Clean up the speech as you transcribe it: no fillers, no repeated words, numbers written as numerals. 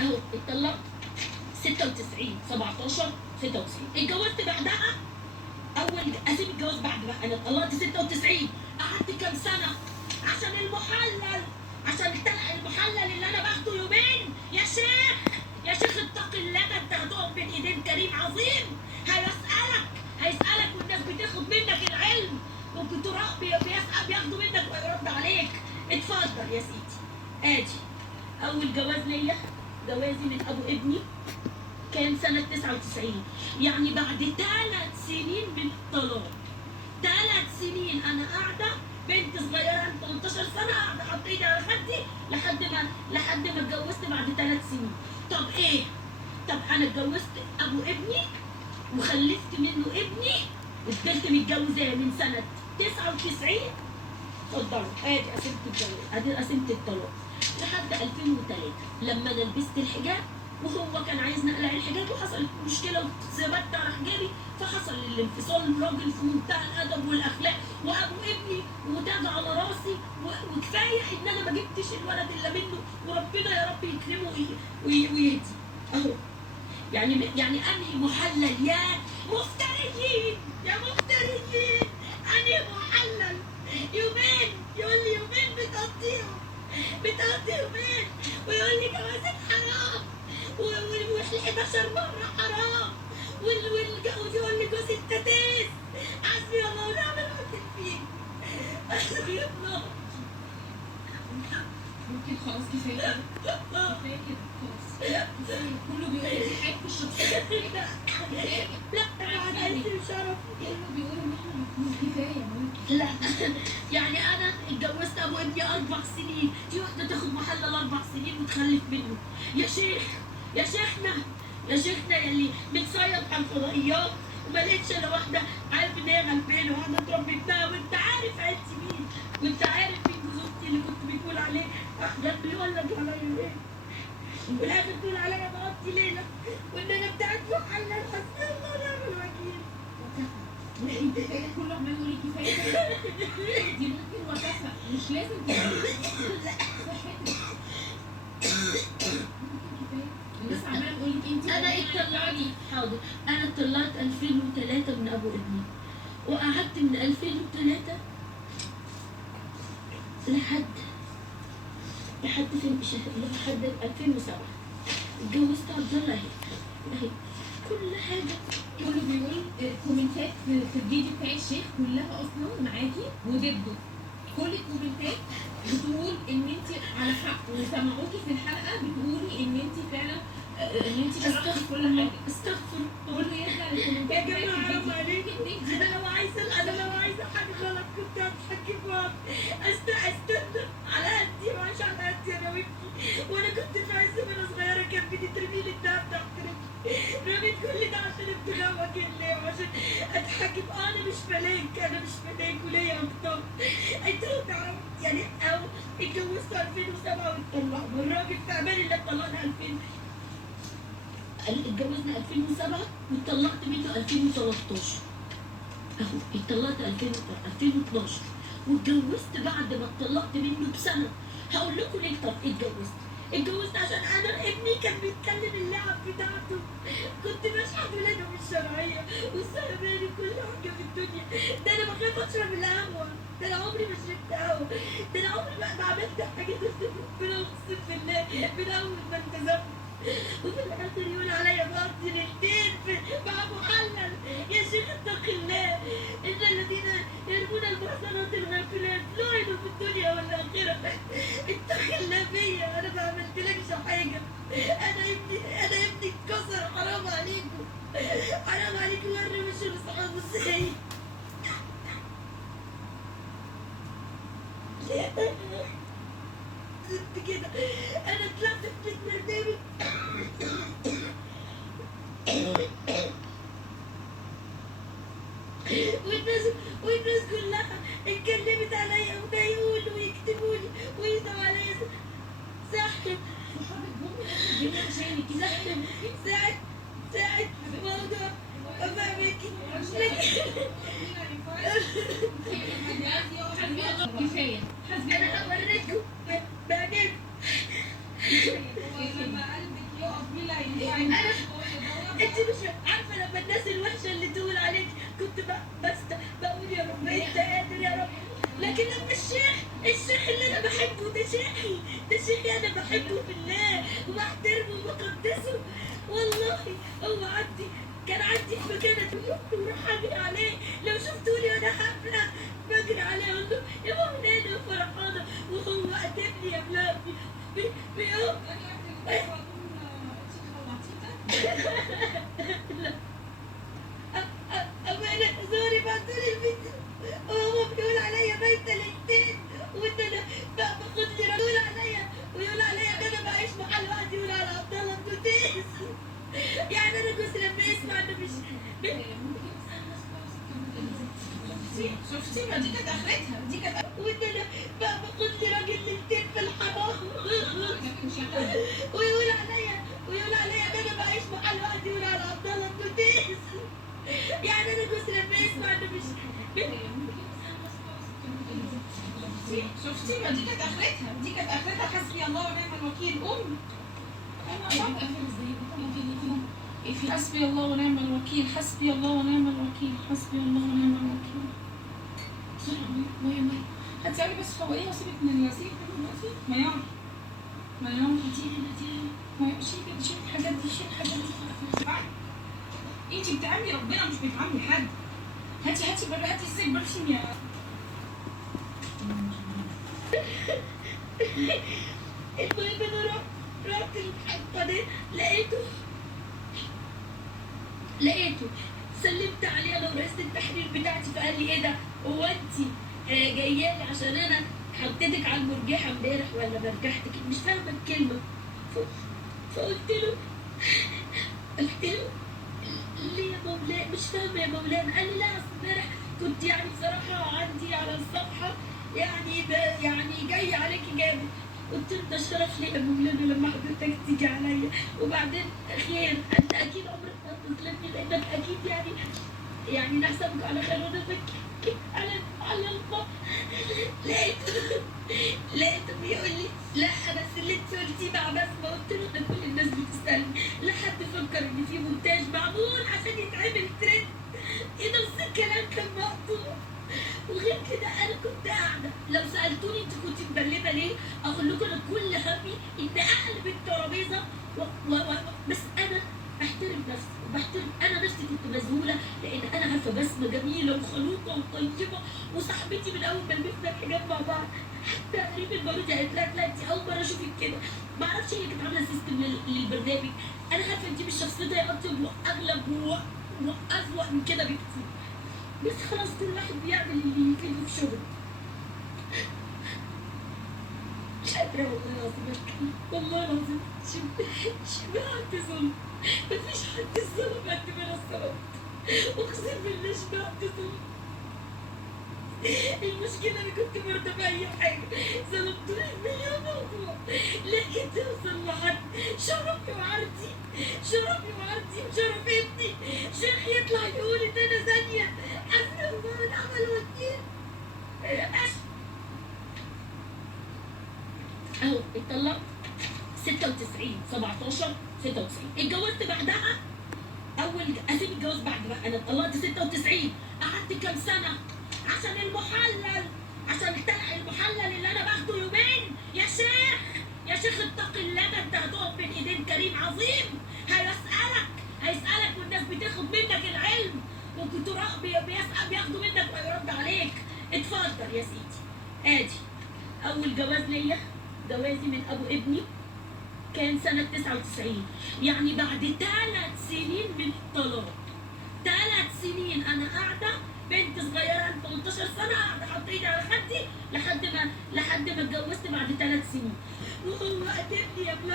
اهو اتطلقت 96 17 96 اتجوزت بعدها. اسيب الجواز بعد بقى، انا اتطلقت 96 قعدت كام سنه عشان المحلل، عشان المحلل اللي انا باخده يومين. يا شيخ يا شيخ اتق الله، ده انت هتقف بين ايدين كريم عظيم هيسالك والناس بتاخد منك العلم بياخدوا منك ويرد عليك. اتفضل يا سيدي. ادي اول جواز ليا، جوازي من ابو ابني كان سنة 99، يعني بعد 3 سنين من الطلاق. 3 سنين أنا قاعدة بنت صغيرة 18 سنة قاعدة حاطة إيدي على خدي لحد ما اتجوزت بعد 3 سنين. طب إيه؟ طب أنا اتجوزت أبو ابني وخلفت منه ابني وفضلت متجوزاه من سنة 99. اتفضلوا ادي قسيمة الجواز، ادي قسيمة الطلاق لحد 2003 لما انا لبست الحجاب وهو كان عايز نقلع الحجاب وحصلت مشكله وثبت على حجابي فحصل الانفصال. الراجل في منتهى الادب والاخلاق وابو ابني وتاج على راسي وكفايه ان انا ما جبتش الولد الا منه وربنا يا رب يكرمه ويهدي اهو. يعني انهي محلل يا مفتريين يا مفتريين، انهي محلل يومين يقول لي يومين بتقضي يومين ويقول لي جوازك حرام وال11 مرة حرام والجوز يقول لي جوز التتيس. حسبي الله ونعم الوكيل فيه. حسبي الله. ممكن خلاص كفايه كده كفايه كده خلاص كله بيقول دي حياتكم الشخصيه. لا انا عايز شرف. كله بيقول ان احنا كفايه. لا يعني انا اتجوزت ابو ابني 4 سنين، في واحده تاخد محلل 4 سنين وتخلف منه. يا شيخ يا شيخنا يلي بتصيد على الفضائيات وما لقيتش الا واحده عارف ان هي غلبانه وقاعده تضرب ابنها وانت عارف عيلتي مين وانت عارف مين جوز اختي اللي كنت بتقول عليه احنا بيقول لك عليا ايه وفي الاخر تقول عليا بقضي ليله وان انا بتاعت محلل. حسبي الله ونعم الوكيل. انت كل عمال يقول لي كفايه دي ممكن وكفى مش لازم تقولي صحتك. الناس عماله تقول لك انت انا اتطلعت حاضر، انا اتطلعت 2003 من ابو ابني وقعدت من 2003 لحد فين لحد 2007 اتجوزت عبد الله. اهي كل حاجه. كله بيقول كومنتات في الفيديو بتاع الشيخ كلها اصلا معاكي وضده. كل الكومنتات بتقول ان انت على حق وسمعوكي في الحلقه بتقولي ان انت فعلا ان انت شرحتي كل حاجه. استغفر كله يرجع للكومنتات. يا جماعه حرام عليكم. انا لو عايزه حاجه غلط كنت هتحكي فيها. استنى على قدي وعايش على قدي انا وابني وانا كنت في عز ما انا صغيره كان بتترمي لي الدهب تحت رجلي. رميت كل ده عشان ابتغاء ليه وعشان اتحكم. انا مش ملاك وليا اختار. انتوا تعرفوا يعني او اتجوزت 2007 واتطلقنا. الراجل في امان الله اتطلقنا 2000 اتجوزنا 2007 واتطلقت منه 2013 اهو. اتطلقت 2012 واتجوزت بعد ما اتطلقت منه بسنه. هقول لكم ليه اتجوزت عشان انا ابني كان بيتكلم اللعب بتاعته كنت بشحت ولاده بالشرعيه والسلاماني كل حاجه في الدنيا. ده انا بخاف اشرب القهوه، ده انا عمري ما شربت قهوه، ده انا عمري ما عملت حاجه تفتح ربنا اقسم بالله من اول ما التزمت. وفي الاخر يقول عليا بقضي ليلتين مع محلل. يا شيخ اتق الله. ان الذين يرمون المحصنات الغافلات لعنوا في الدنيا والاخره. اتق الله فيا، انا ما عملتلكش حاجه. انا ابني اتكسر. حرام عليكم وري وشه لاصحابه ازاي. زدت كده انا طلعت في برنامج والناس كلها اتكلمت عليا وده يقولوا ويكتبوا لي ويدعوا عليا. صاحب ساعة موضوع أفهمك كفايه. أنا هوريكم ده شيخي انا بحبه في الله وبحترمه وبقدسه والله. هو كان عندي في مكانة وراح اجري عليه، لو شفتوني وانا حافله بجري عليه اقول له يا ماما انا فرحانه وهو قتلني يا بلابي بيوم. أمانة زوري بعتولي الفيديو وهو بيقول عليا بايتة ليلتين وإن أنا بقى باخد لي يقول عليا ويقول عليا إن أنا بعيش محل لوحدي يقول على عبد الله الدوديس. يعني أنا جوزي لما يسمع إنه مش شفتي ما دي كانت اخرتها، دي كانت وإن أنا بقى باخد لي راجل ليلتين في الحرام ويقول عليا إن أنا بعيش محل لوحدي يقول على عبد الله الدوديس. يعني أنا جوزي لما يسمع إنه مش شفتي ما دي كانت اخرتها، دي كانت اخرتها حسبي الله ونعم الوكيل. حسبي الله ونعم الوكيل، حسبي الله ونعم الوكيل، حسبي الله ونعم الوكيل. بسرعة مية هتسألي بس فوقيها وسيبك من الغسيل دلوقتي. ميار هتيجي شيل الحاجات دي، شيل الحاجات دي. انتي بتعاملي ربنا مش بتعاملي حد. هاتي الزيت برشيم يا المهم انا رحت المحطة دي لقيته سلمت عليه انا ورئيسة التحرير بتاعتي فقال لي ايه ده هو انت جايه لي عشان انا حطيتك على المرجحة امبارح ولا مرجحتك مش فاهمة الكلمة. فقلت له ليه يا مولانا مش فاهمة يا مولانا. قال لي لا اصل امبارح كنت يعني بصراحة عندي على الصفحة يعني جاي عليكي جامد. قلت له ده شرف لي يا مولانا لما حضرتك تيجي عليا وبعدين خير انت اكيد عمرك ما هتظلمني لانك اكيد يعني نحسبك على خير وانا بكي على الله. لقيته بيقول لي لا بس اللي انت قلتيه مع بسمة. قلت له ده كل الناس بتسألني لا حد فكر ان في مونتاج معمول عشان يتعمل ترند. ايه نص الكلام كان مقطوع. وغير كده انا كنت قاعده لو سالتوني انت كنت مبلمه ليه اقول لكم انا كل همي ان اقلب الترابيزه بس انا بحترم نفسي وبحترم انا نفسي. كنت مذهوله لان انا عارفه بسمه جميله وخلوقه وطيبه وصاحبتي من اول ما لبسنا الحجاب مع بعض. حتى قريب المريض قالت لها لا انت اول مره اشوفك كده. ما اعرفش هي كانت عامله سيستم للبرنامج. انا عارفه انت مش شخصيتها اطيب واغلب واسوأ من كده بكتير. بس خلاص كل واحد بيعمل اللي يفيده في شغله. مش قادرة والله العظيم أتكلم والله العظيم شبعت ظلم. مفيش حد ظلم قد ما أنا ظلمت. أقسم بالله شبعت ظلم. المشكلة أنا كنت مرضى بأي حاجة ظلمتوني في مليون موضوع لكن توصل لحد شرفي وعرضي وشرف ابني شيخ يطلع يقول إن أنا زانية. حسبي الله ونعم الوكيل. اهو اتطلقت 96 اتجوزت بعدها اسيب الجواز بعد بقى انا اتطلقت 96 قعدت كام سنه عشان المحلل اللي انا باخده يومين. يا شيخ اتق الله ده انت هتقف بين ايدين كريم عظيم هيسألك والناس بتاخد منك العلم والكتراء بياخدوا منك ويرد عليك. اتفضل يا سيدي ادي اول جواز ليا جوازي من ابو ابني كان سنة 99 يعني بعد 3 سنين من الطلاق. 3 سنين انا قاعدة بنت صغيرة 18 سنة قاعدة حاطة ايدي على خدي لحد ما اتجوزت بعد 3 سنين وهو قتلني يا